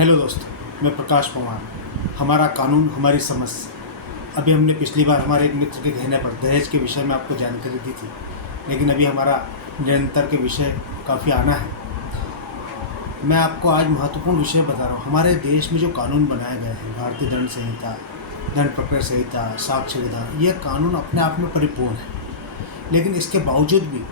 Hello दोस्तों, मैं प्रकाश पवार। हमारा कानून हमारी समझ। अभी हमने पिछली बार हमारे एक मित्र के कहने पर दहेज के विषय में आपको जानकारी दी थी, लेकिन अभी हमारा निरंतर के विषय काफ़ी आना है। मैं आपको आज महत्वपूर्ण विषय बता रहा हूँ। हमारे देश में जो कानून बनाया गया है, भारतीय दंड संहिता, दंड प्रक्रिया संहिता, साक्ष्य विधान, यह कानून अपने आप में परिपूर्ण है, लेकिन इसके बावजूद भी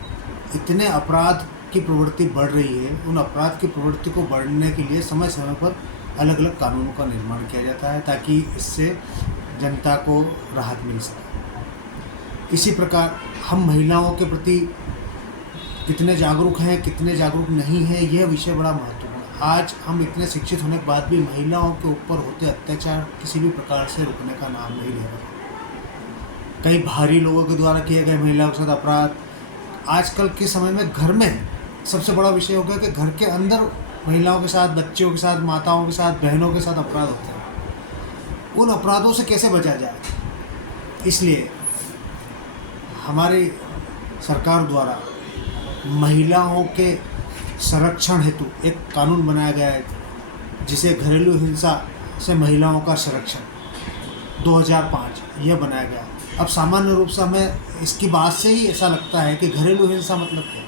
इतने अपराध की प्रवृत्ति बढ़ रही है। उन अपराध की प्रवृत्ति को बढ़ने के लिए समय समय पर अलग अलग कानूनों का निर्माण किया जाता है, ताकि इससे जनता को राहत मिल सके। इसी प्रकार हम महिलाओं के प्रति कितने जागरूक हैं, कितने जागरूक नहीं हैं, यह विषय बड़ा महत्वपूर्ण है। आज हम इतने शिक्षित होने के बाद भी महिलाओं के ऊपर होते अत्याचार किसी भी प्रकार से रुकने का नाम नहीं ले रहे। कई भारी लोगों के द्वारा किए गए महिलाओं के साथ अपराध आजकल के समय में घर में सबसे बड़ा विषय हो गया कि घर के अंदर महिलाओं के साथ, बच्चियों के साथ, माताओं के साथ, बहनों के साथ अपराध होते हैं। उन अपराधों से कैसे बचा जाए, इसलिए हमारी सरकार द्वारा महिलाओं के संरक्षण हेतु एक कानून बनाया गया है, जिसे घरेलू हिंसा से महिलाओं का संरक्षण 2005 यह बनाया गया। अब सामान्य रूप से हमें इसकी बात से ही ऐसा लगता है कि घरेलू हिंसा मतलब क्या?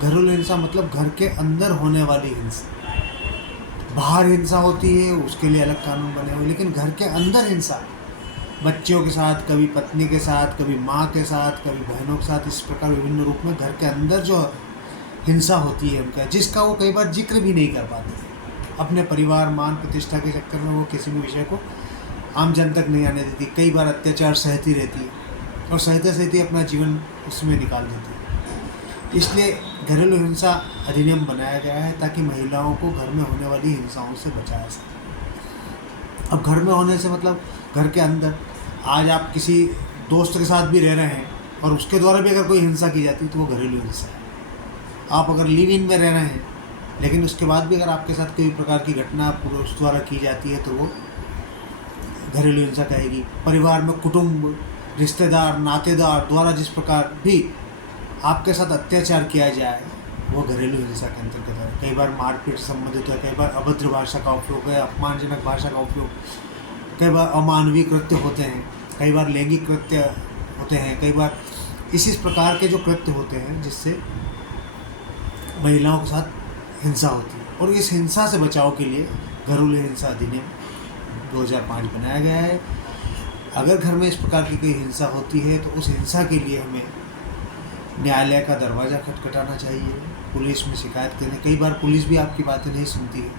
घरेलू हिंसा मतलब घर के अंदर होने वाली हिंसा। बाहर हिंसा होती है, उसके लिए अलग कानून बने हुए, लेकिन घर के अंदर हिंसा, बच्चियों के साथ, कभी पत्नी के साथ, कभी माँ के साथ, कभी बहनों के साथ, इस प्रकार विभिन्न रूप में घर के अंदर जो हिंसा होती है उनका, जिसका वो कई बार जिक्र भी नहीं कर पाते। अपने परिवार, मान प्रतिष्ठा के चक्कर में वो किसी भी विषय को आम जन तक नहीं आने देती। कई बार अत्याचार सहती रहती है और सहते सहते अपना जीवन उसमें निकाल देती है। इसलिए घरेलू हिंसा अधिनियम बनाया गया है, ताकि महिलाओं को घर में होने वाली हिंसाओं से बचाया सके। अब घर में होने से मतलब घर के अंदर। आज आप किसी दोस्त के साथ भी रह रहे हैं और उसके द्वारा भी अगर कोई हिंसा की जाती है तो वो घरेलू हिंसा है। आप अगर लिव इन में रह रहे हैं, लेकिन उसके बाद भी अगर आपके साथ कोई प्रकार की घटना पुरुष द्वारा की जाती है तो वो घरेलू हिंसा कहेगी। परिवार में कुटुंब, रिश्तेदार, नातेदार द्वारा जिस प्रकार भी आपके साथ अत्याचार किया जाए वो घरेलू हिंसा के अंतर्गत है। कई बार मारपीट से संबंधित है, कई बार अभद्र भाषा का उपयोग है, अपमानजनक भाषा का उपयोग, कई बार अमानवीय कृत्य होते हैं, कई बार लैंगिक कृत्य होते हैं, कई बार इसी प्रकार के जो कृत्य होते हैं जिससे महिलाओं के साथ हिंसा होती है। और इस हिंसा से बचाव के लिए घरेलू हिंसा अधिनियम 2005 बनाया गया है। अगर घर में इस प्रकार की कोई हिंसा होती है तो उस हिंसा के लिए हमें न्यायालय का दरवाज़ा खटखटाना चाहिए, पुलिस में शिकायत करनी। कई बार पुलिस भी आपकी बातें नहीं सुनती है,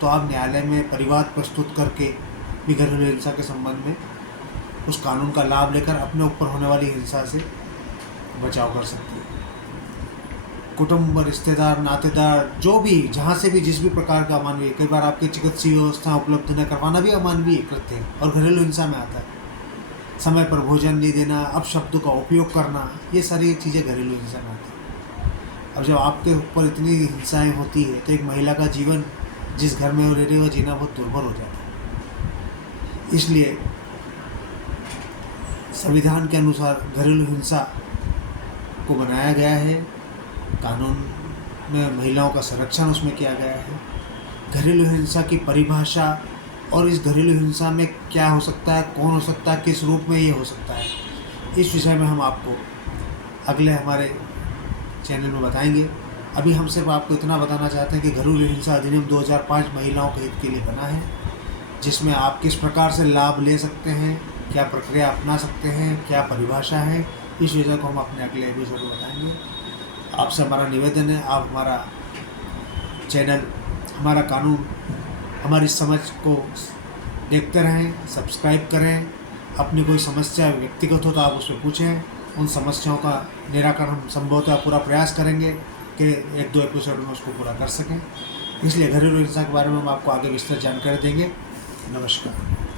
तो आप न्यायालय में परिवाद प्रस्तुत करके भी घरेलू हिंसा के संबंध में उस कानून का लाभ लेकर अपने ऊपर होने वाली हिंसा से बचाव कर सकती है। कुटुंब, रिश्तेदार, नातेदार, जो भी, जहाँ से भी, जिस भी प्रकार का अमानवीय, कई बार आपके चिकित्सीय व्यवस्था उपलब्ध न करवाना भी अमानवीय कृत्य है और घरेलू हिंसा में आता है। समय पर भोजन नहीं देना, अपशब्दों का उपयोग करना, ये सारी चीज़ें घरेलू हिंसा में आती हैं। अब जब आपके ऊपर इतनी हिंसाएं होती है तो एक महिला का जीवन, जिस घर में वो रह रही है, वो जीना बहुत दुर्भर हो जाता है। इसलिए संविधान के अनुसार घरेलू हिंसा को बनाया गया है, कानून में महिलाओं का संरक्षण उसमें किया गया है। घरेलू हिंसा की परिभाषा और इस घरेलू हिंसा में क्या हो सकता है, कौन हो सकता है, किस रूप में ये हो सकता है, इस विषय में हम आपको अगले हमारे चैनल में बताएंगे। अभी हम सिर्फ आपको इतना बताना चाहते हैं कि घरेलू हिंसा अधिनियम 2005 महिलाओं के हित के लिए बना है, जिसमें आप किस प्रकार से लाभ ले सकते हैं, क्या प्रक्रिया अपना सकते हैं, क्या परिभाषा है, इस विषय को हम अपने अगले एपिसोड में बताएंगे। आपसे हमारा निवेदन है, आप हमारा चैनल, हमारा कानून, हमारी समझ को देखते रहें, सब्सक्राइब करें। अपनी कोई समस्या व्यक्तिगत हो तो आप उससे पूछें, उन समस्याओं का निराकरण हम संभवतः पूरा प्रयास करेंगे कि 1-2 एपिसोड में उसको पूरा कर सकें। इसलिए घरेलू हिंसा के बारे में हम आपको आगे विस्तृत जानकारी देंगे। नमस्कार।